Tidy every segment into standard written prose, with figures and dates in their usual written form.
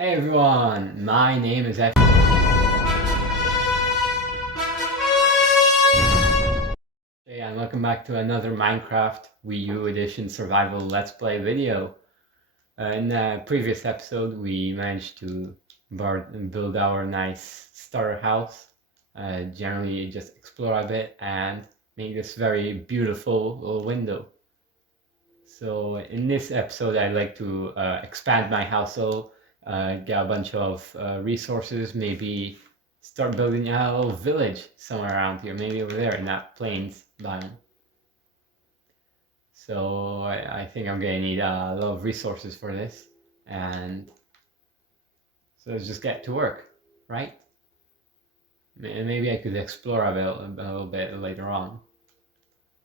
Hey everyone, my name is F. Hey, and welcome back to another Minecraft Wii U Edition Survival Let's Play video. In the previous episode, we managed to build our nice starter house. Generally, just explore a bit and make this very beautiful little window. So in this episode, I'd like to expand my house a little, get a bunch of resources, maybe start building a little village somewhere around here, maybe over there in that plains biome. So I think I'm gonna need a lot of resources for this, and so let's just get to work, right? Maybe I could explore a little bit later on.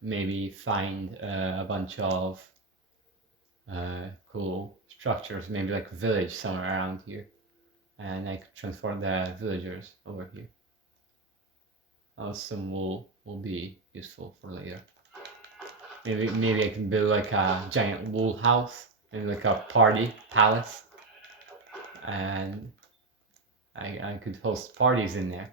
Maybe find a bunch of cool structures, maybe like a village somewhere around here, and I could transform the villagers over here. Some wool will be useful for later. Maybe I can build like a giant wool house, maybe like a party palace, and I could host parties in there.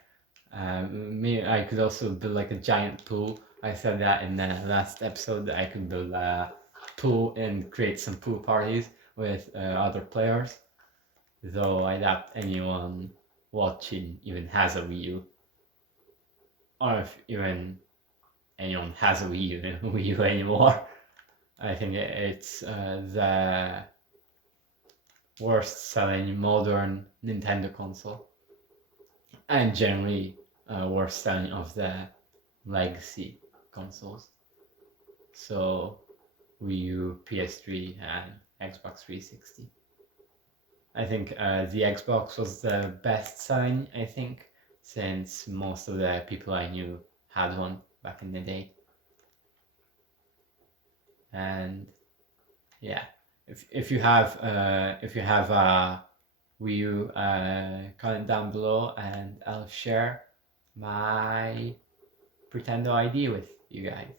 Maybe I could also build like a giant pool. I said that in the last episode that I could build a pool and create some pool parties with other players. Though I doubt anyone watching even has a Wii U, or if even anyone has a Wii U anymore. I think it's the worst selling modern Nintendo console, and generally worst selling of the legacy consoles. So Wii U, PS3, and Xbox 360. I think the Xbox was the best selling, I think, since most of the people I knew had one back in the day. And yeah, if you have a Wii U, comment down below and I'll share my Pretendo ID with you guys,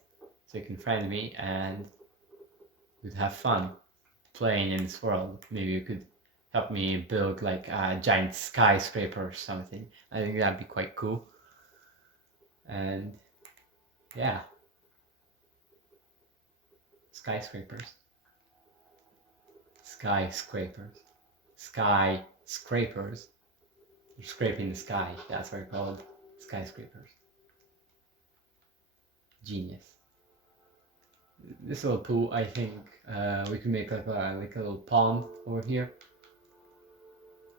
so you can friend me and we'd have fun playing in this world. Maybe you could help me build like a giant skyscraper or something. I think that'd be quite cool. And yeah, skyscrapers. Skyscrapers. You're scraping the sky. That's what they're called. Skyscrapers. Genius. This little pool, I think we can make like a little pond over here.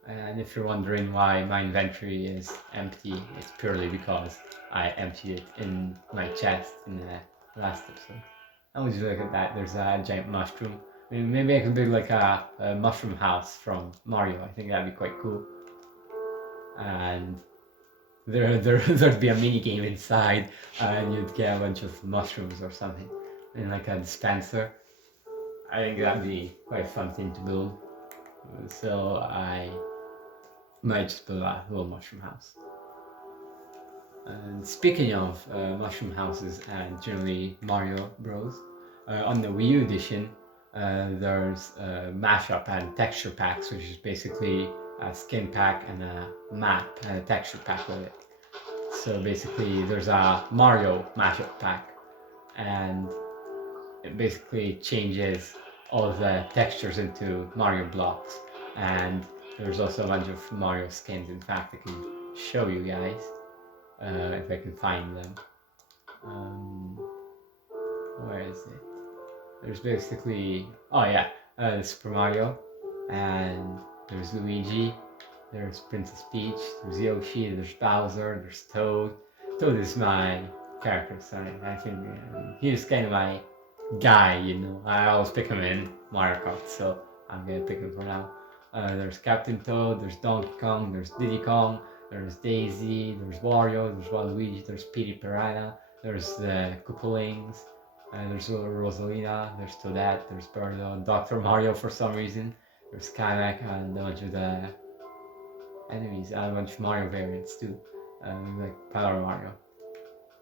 And if you're wondering why my inventory is empty, it's purely because I emptied it in my chest in the last episode. And would you look at that? There's a giant mushroom. Maybe I could build like a mushroom house from Mario. I think that'd be quite cool. And there'd be a mini game inside, and you'd get a bunch of mushrooms or something in like a dispenser. I think that'd be quite a fun thing to build. So I might just build a little mushroom house. And speaking of mushroom houses and generally Mario Bros, on the Wii U edition, there's mashup and texture packs, which is basically a skin pack and a map and a texture pack with it. So basically, there's a Mario mashup pack, and it basically changes all of the textures into Mario blocks. And there's also a bunch of Mario skins. In fact, I can show you guys if I can find them. Where is it? There's basically, oh yeah, Super Mario, and there's Luigi, there's Princess Peach, there's Yoshi, there's Bowser, there's Toad. Toad is my character, sorry. I think he's kind of my guy, you know. I always pick him in Mario Kart, so I'm gonna pick him for now. There's Captain Toad, there's Donkey Kong, there's Diddy Kong, there's Daisy, there's Wario, there's Waluigi, there's Petey Piranha, there's the Koopalings, there's Rosalina, there's Toadette, there's Birdo, Dr. Mario for some reason, there's Kamek, and a bunch of the enemies, and a bunch of Mario variants too, like Power Mario.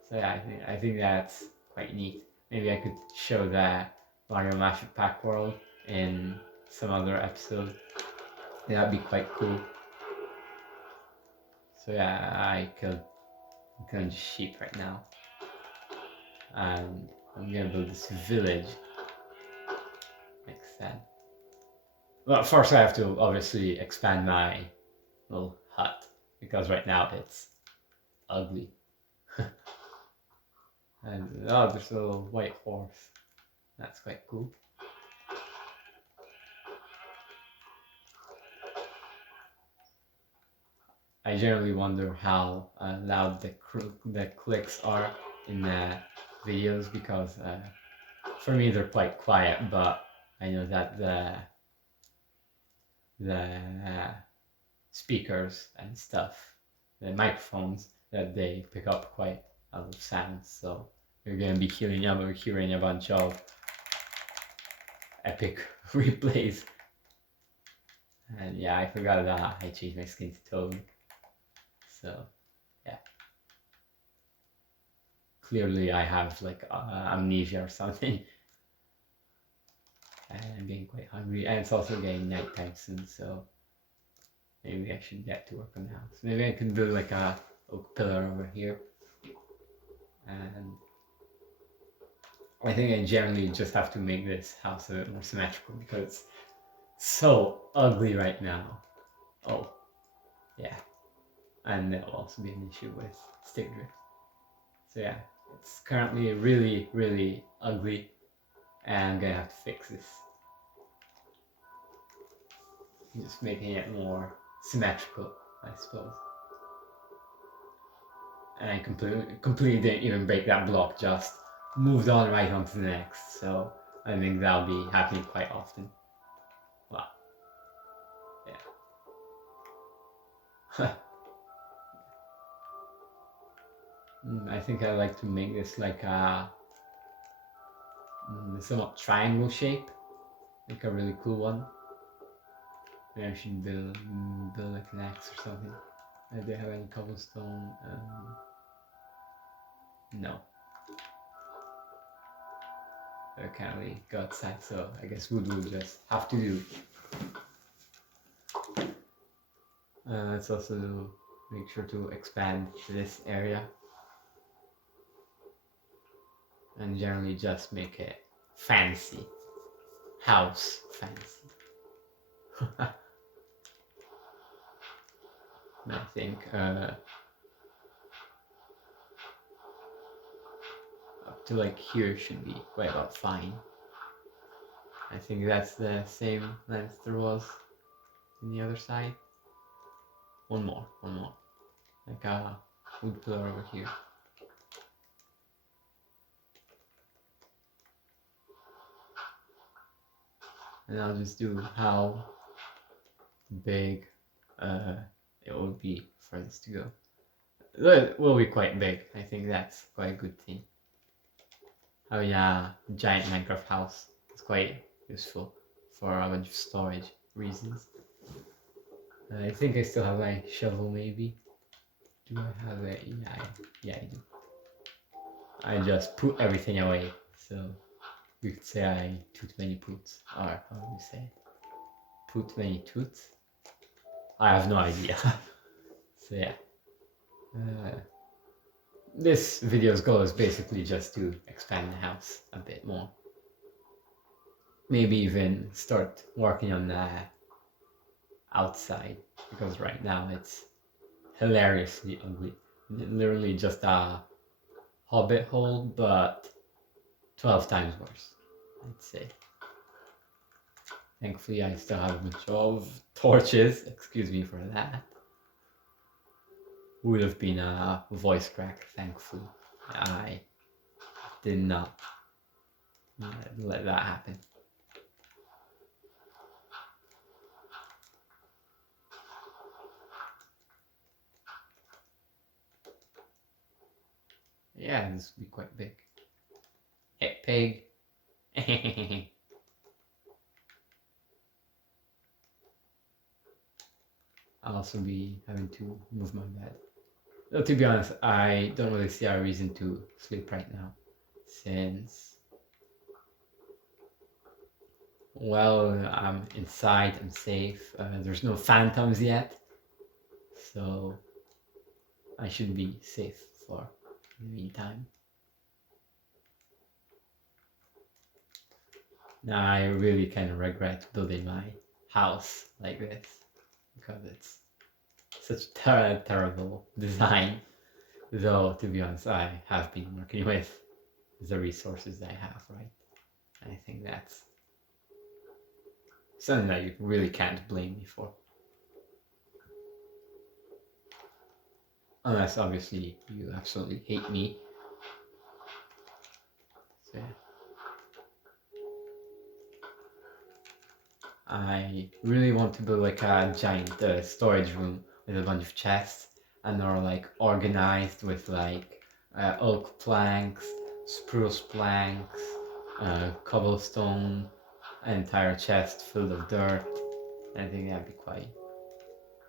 So yeah, I think that's quite neat. Maybe I could show the Mario Mashup Pack world in some other episode. That'd be quite cool. So yeah, I'm killing sheep right now, and I'm gonna build this village like that. Well, first I have to obviously expand my little hut because right now it's ugly. And oh, there's a little white horse. That's quite cool. I generally wonder how loud the clicks are in videos because for me they're quite quiet, but I know that the speakers and stuff, the microphones, that they pick up quite a lot of sounds. So you're gonna be hearing a bunch of epic replays. And yeah, I forgot that I changed my skin to Toad. So yeah, clearly I have like amnesia or something. And I'm getting quite hungry, and it's also getting nighttime soon, so maybe I should get to work on the house. Maybe I can build like a oak pillar over here. And I think I generally just have to make this house a bit more symmetrical because it's so ugly right now. Oh, yeah. And there'll also be an issue with stick drift. So yeah, it's currently really, really ugly, and I'm gonna have to fix this. Just making it more symmetrical, I suppose. And I completely didn't even break that block, just moved on right on to the next. So I think that'll be happening quite often. Wow. Yeah. I think I like to make this like a somewhat triangle shape, like a really cool one. Maybe I should build like an axe or something. Do I have any cobblestone? No. I can't really go outside, so I guess wood will just have to do. Let's also make sure to expand this area. And generally just make it fancy. House fancy. I think up to like here should be quite about fine. I think that's the same length there was on the other side. One more. Like a wood pillar over here. And I'll just do how big it will be for this to go. It will be quite big. I think that's quite a good thing. Having a giant Minecraft house is quite useful for a bunch of storage reasons. I think I still have my shovel, maybe. Do I have it? Yeah, I do. I just put everything away, so you could say I toot many poots, or how do you say? Put many toots? I have no idea. So yeah. This video's goal is basically just to expand the house a bit more. Maybe even start working on the outside, because right now it's hilariously ugly. Literally just a hobbit hole, but 12 times worse, I'd say. Thankfully I still have a bunch of torches, excuse me for that. Would have been a voice crack, thankfully. I did not let that happen. Yeah, this would be quite big. Hey, pig. I'll also be having to move my bed. Though, to be honest, I don't really see a reason to sleep right now, since Well, I'm inside, I'm safe. There's no phantoms yet, so I should be safe for the meantime. Now I really kind of regret building my house like this because it's such terrible design. Though to be honest, I have been working with the resources I have, right? I think that's something that you really can't blame me for. Unless obviously you absolutely hate me. So yeah. I really want to build like a giant storage room with a bunch of chests, and they're like organized with like oak planks, spruce planks, cobblestone, an entire chest full of dirt. I think that'd be quite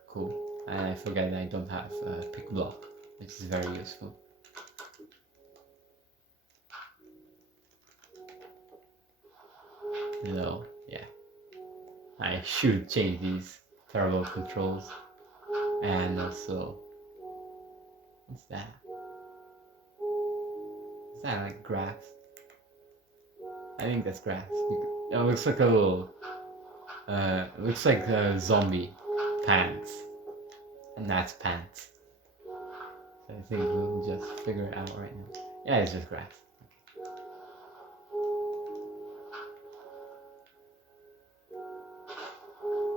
cool. And I forget that I don't have a pick block, which is very useful. So yeah, I should change these terrible controls. And also, what's that? Is that like grass? I think that's grass. It looks like a little. It looks like zombie pants, and that's pants. So I think we'll just figure it out right now. Yeah, it's just grass.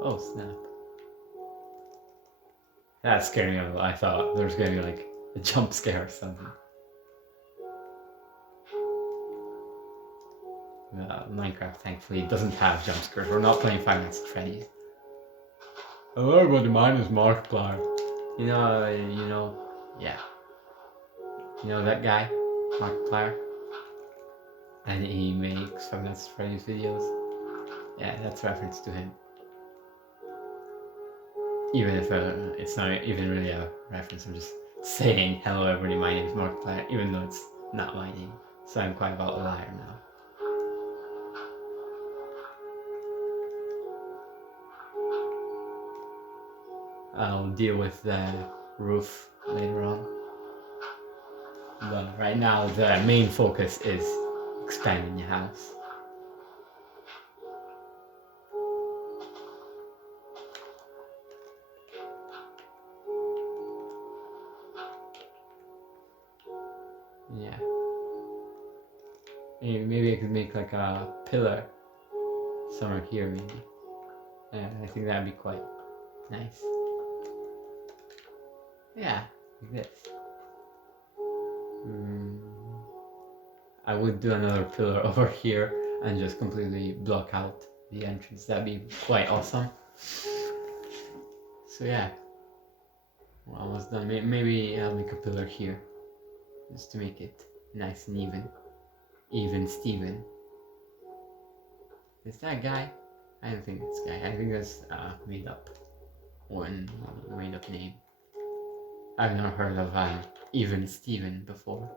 Oh snap! That scared me a little. I thought there was gonna be like a jump scare or something. Minecraft thankfully doesn't have jump scares. We're not playing Five Nights at Freddy's. Hello everybody, my name is Markiplier. You know, yeah. You know that guy, Markiplier? And he makes Five Nights at Freddy's videos. Yeah, that's a reference to him. Even if it's not even really a reference, I'm just saying, hello everybody, my name is Markiplier, even though it's not my name. So I'm quite about a liar now. I'll deal with the roof later on. But right now, the main focus is expanding the house. Yeah. Maybe I could make like a pillar somewhere here, maybe. I think that'd be quite nice. Yeah, like this. I would do another pillar over here and just completely block out the entrance. That'd be quite awesome. So yeah, well, almost done. Maybe I'll make a pillar here just to make it nice and even. Even Steven. Is that guy? I don't think it's guy. I think that's made up name. I've never heard of even Steven before.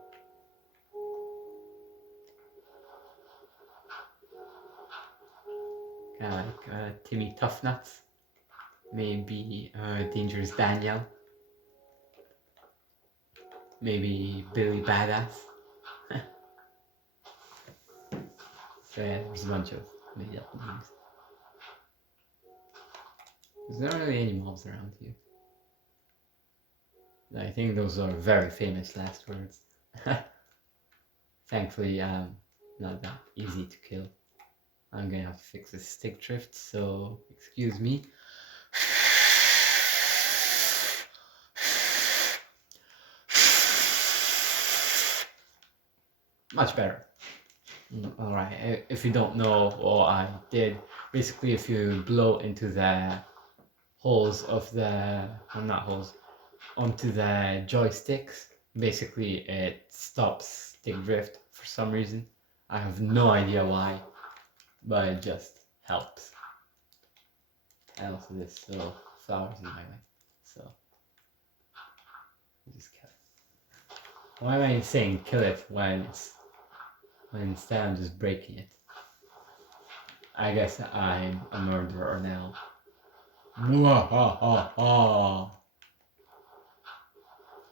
Kind of like Timmy Toughnuts. Maybe Dangerous Daniel. Maybe Billy Badass. So yeah, there's a bunch of made up names. There's not really any mobs around here. I think those are very famous last words. Thankfully, not that easy to kill. I'm gonna have to fix this stick drift, so excuse me. Much better. Alright, if you don't know what I did, basically if you blow into the holes of the, well, not holes, onto the joysticks, basically it stops stick drift for some reason. I have no idea why, but it just helps. And also there's still flowers in my way, so just kill it. Why am I saying kill it when instead I'm just breaking it? I guess I'm a murderer now. Mwahaha.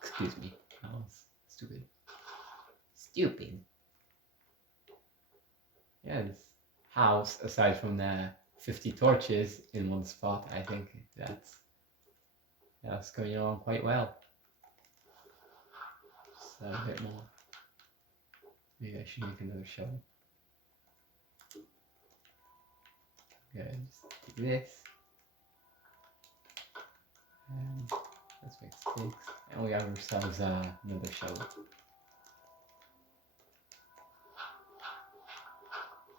Excuse me. That was stupid. Stupid. Yeah, this house, aside from the 50 torches in one spot, I think that's going on quite well. Just a bit more. Maybe I should make another shovel. Okay, just take this. And let's make sticks. And we have ourselves another shovel.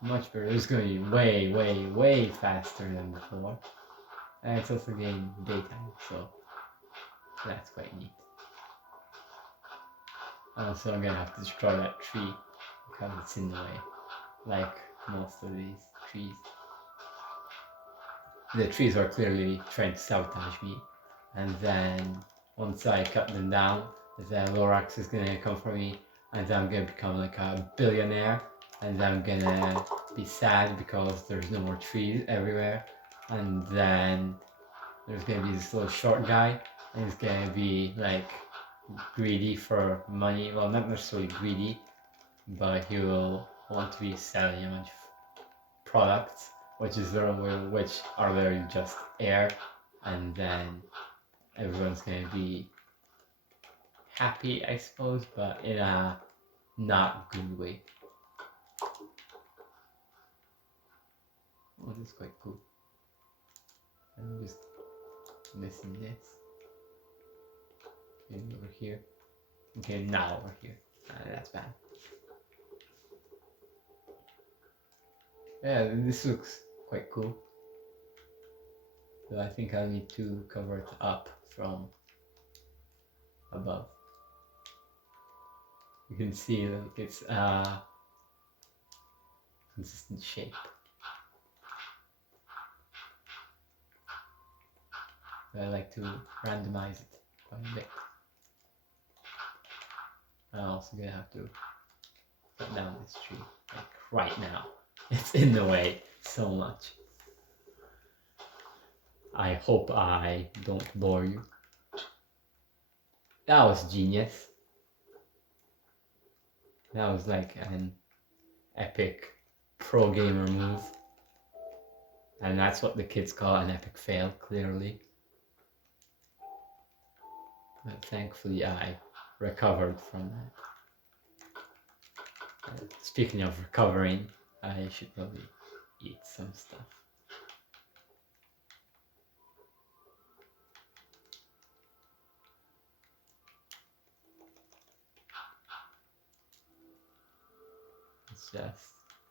Much better. It's going to be way, way, way faster than before. And it's also getting daytime, so that's quite neat. Also, I'm gonna have to destroy that tree because it's in the way, like most of these trees. The trees are clearly trying to sabotage me, and then once I cut them down, the Lorax is gonna come for me, and then I'm gonna become like a billionaire, and then I'm gonna be sad because there's no more trees everywhere, and then there's gonna be this little short guy, and he's gonna be like greedy for money. Well, not necessarily greedy, but he will want to be selling a bunch of products, which are literally just air, and then everyone's gonna be happy, I suppose, but in a not good way. Oh, this is quite cool. I'm just missing this. Maybe over here. Okay, now over here. That's bad. Yeah, this looks quite cool. But I think I'll need to cover it up from above. You can see like it's a consistent shape. But I like to randomize it quite a bit. I'm also gonna have to cut down this tree, like right now. It's in the way so much. I hope I don't bore you. That was genius. That was like an epic pro gamer move. And that's what the kids call an epic fail, clearly. But thankfully I recovered from that. Speaking of recovering, I should probably eat some stuff. Let's just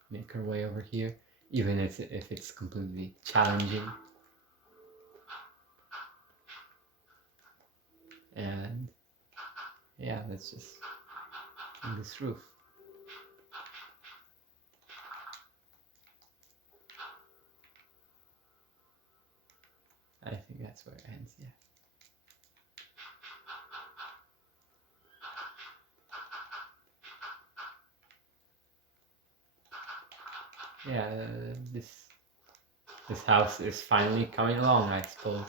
make our way over here, even if it's completely challenging. And yeah, let's just on this roof. I think that's where it ends, yeah. Yeah, this house is finally coming along, I suppose.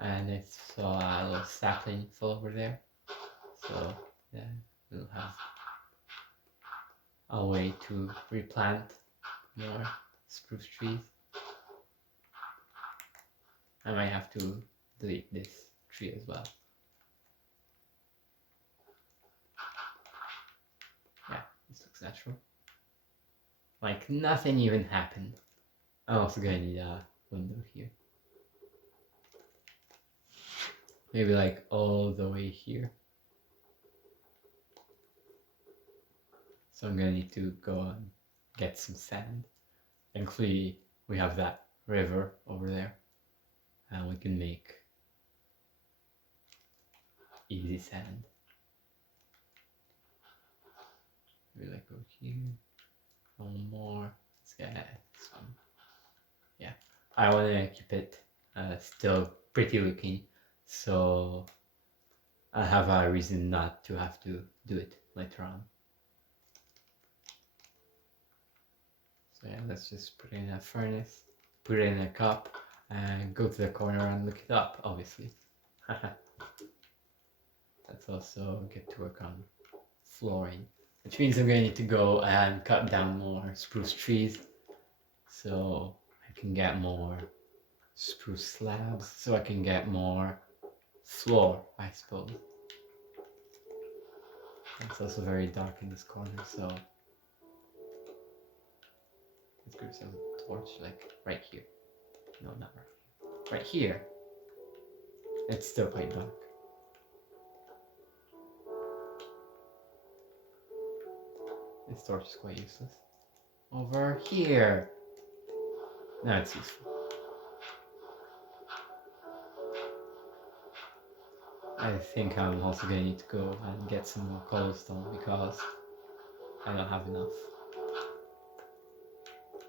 And it's a little sapling full over there, so yeah, we'll have a way to replant more spruce trees. I might have to delete this tree as well. Yeah, this looks natural. Like nothing even happened. I'm also gonna need a window here. Maybe like all the way here. So I'm gonna need to go and get some sand. Thankfully, we have that river over there, and we can make easy sand. Maybe like over here. One more. Let's get this one. Yeah, I want to keep it still pretty looking, so I have a reason not to have to do it later on. So yeah, let's just put it in a furnace, put it in a cup, and go to the corner and look it up, obviously. Let's also get to work on flooring, which means I'm going to need to go and cut down more spruce trees so I can get more spruce slabs, so I can get more floor, I suppose. It's also very dark in this corner, so let's grab some torch, like right here. No, not right here. Right here. It's still quite dark. This torch is quite useless. Over here. No, it's useful. I think I'm also gonna need to go and get some more cobblestone because I don't have enough.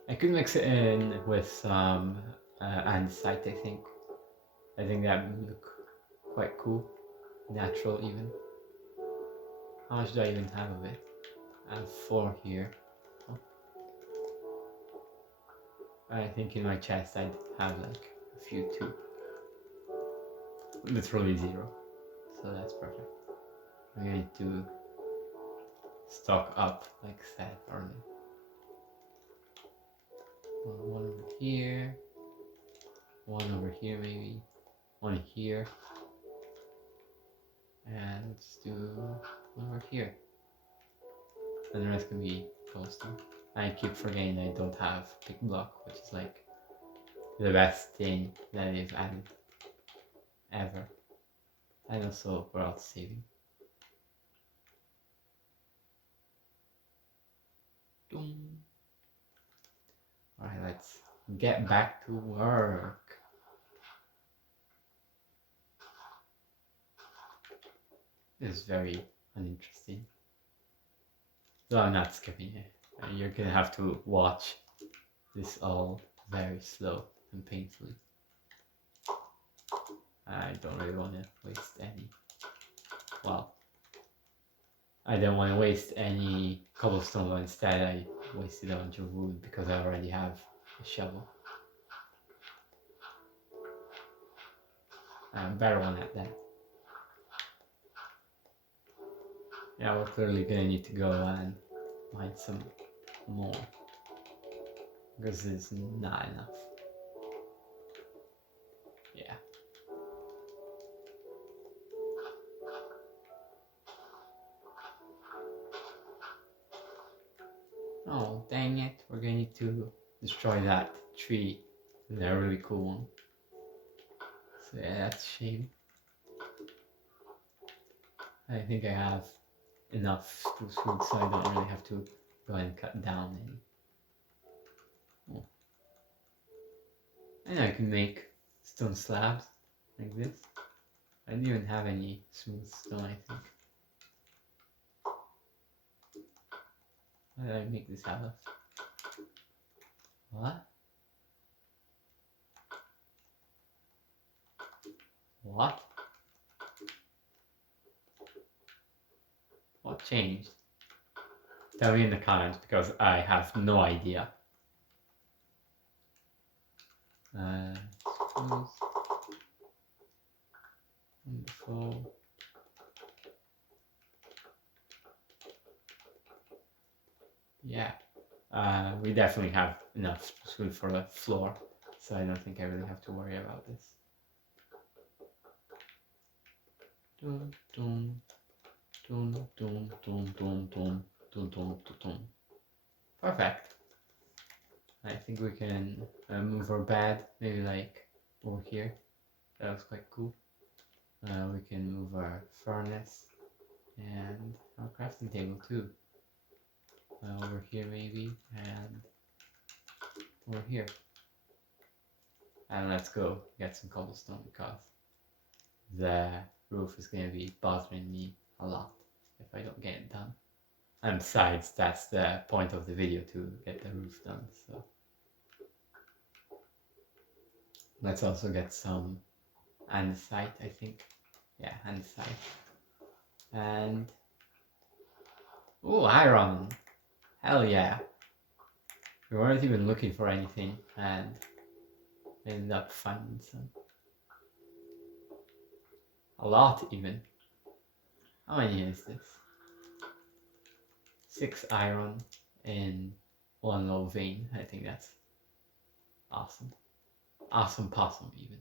I could mix it in with some andesite, I think. I think that would look quite cool. Natural even. How much do I even have of it? I have 4 here. Oh. I think in my chest I'd have like a few too. Literally 0. So that's perfect. I'm going to stock up, like said earlier. One over here. One over here maybe. One here. And let's do one over here. And the rest can be cobblestone. I keep forgetting I don't have pick block, which is like the best thing that they've added ever. And also we're out saving. Alright, let's get back to work. This is very uninteresting. So I'm not skipping it. You're gonna have to watch this all very slow and painfully. I don't really want to waste any. Well, I don't want to waste any cobblestone, but instead I wasted a bunch of wood because I already have a shovel. I'm better one at that. Yeah, we're clearly gonna need to go and mine some more because it's not enough. Yeah. Oh, dang it. We're going to need to destroy that tree. It's a really cool one. So yeah, that's a shame. I think I have enough spruce wood so I don't really have to go and cut down any. Oh. And I can make stone slabs like this. I didn't even have any smooth stone, I think. What did I make this out of? What? What? What changed? Tell me in the comments because I have no idea. Spruce. Wonderful. Yeah, we definitely have enough spruce wood for the floor, so I don't think I really have to worry about this. Dun, dun, dun, dun, dun, dun, dun, dun, dun, dun. Perfect. I think we can move our bed, maybe like over here. That was quite cool. We can move our furnace and our crafting table too. Over here maybe, and over here. And let's go get some cobblestone because the roof is going to be bothering me a lot if I don't get it done. And besides, that's the point of the video, to get the roof done. So let's also get some andesite, I think. Yeah, andesite. And oh, iron! Hell yeah! We weren't even looking for anything and ended up finding some. A lot even. How many is this? 6 iron and 1 low vein. I think that's awesome. Awesome possum even.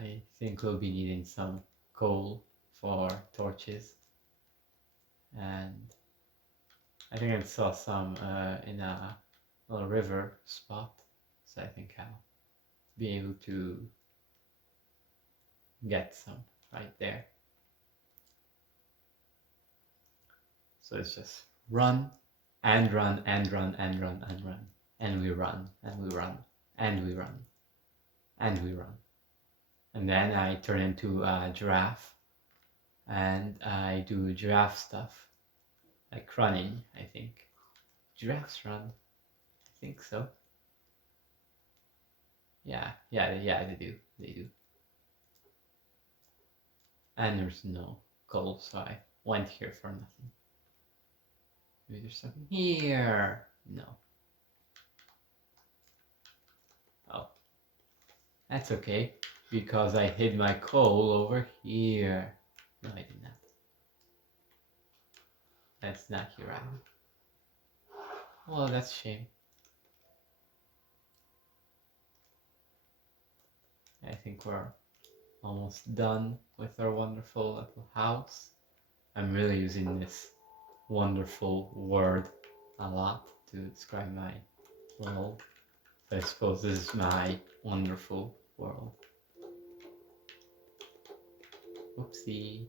I think we'll be needing some coal for torches. And I think I saw some in a little river spot. So I think I'll be able to get some right there. So it's just run and run and run and run and run. And we run and we run and we run and we run. And then I turn into a giraffe and I do giraffe stuff. Like running, I think. Giraffes run. I think so. Yeah, they do. They do. And there's no coal, so I went here for nothing. Maybe there's something here. No. Oh. That's okay, because I hid my coal over here. No, I did not. That's not here either. Well, that's a shame. I think we're almost done with our wonderful little house. I'm really using this wonderful word a lot to describe my world. So I suppose this is my wonderful world. Oopsie.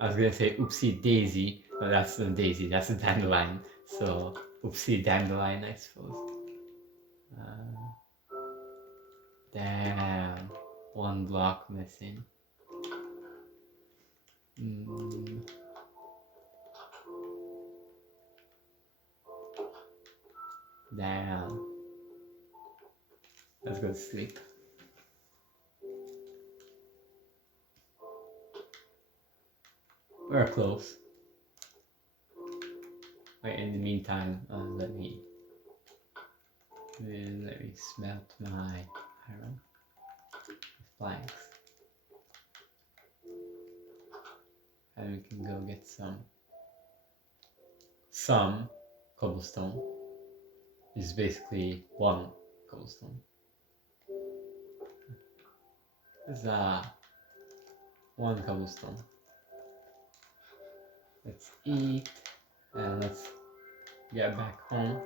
I was gonna say oopsie daisy, but that's not daisy, that's a dandelion. So oopsie dandelion, I suppose. Damn, 1 block missing. Damn. Let's go to sleep. We're close. Wait, in the meantime, let me smelt my iron with planks. And we can go get some cobblestone. This is basically 1 cobblestone. This is 1 cobblestone. Let's eat and let's get back home.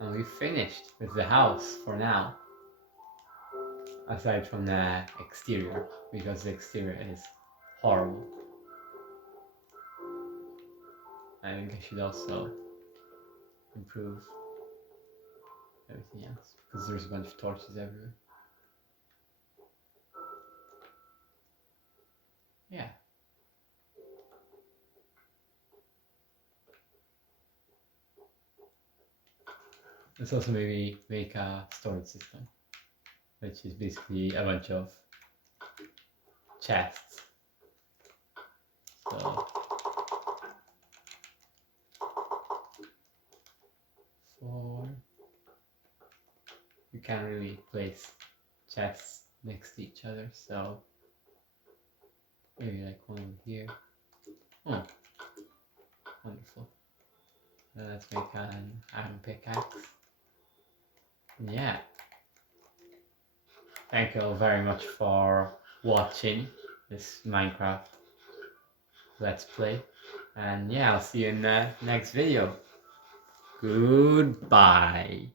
And we finished with the house for now. Aside from the exterior, because the exterior is horrible. I think I should also improve everything else, because there's a bunch of torches everywhere. Yeah. Let's also maybe make a storage system, which is basically a bunch of chests. So 4. You can't really place chests next to each other, so maybe like 1 over here. Oh, wonderful. Let's make an iron pickaxe. Yeah. Thank you all very much for watching this Minecraft Let's Play. And yeah, I'll see you in the next video. Goodbye.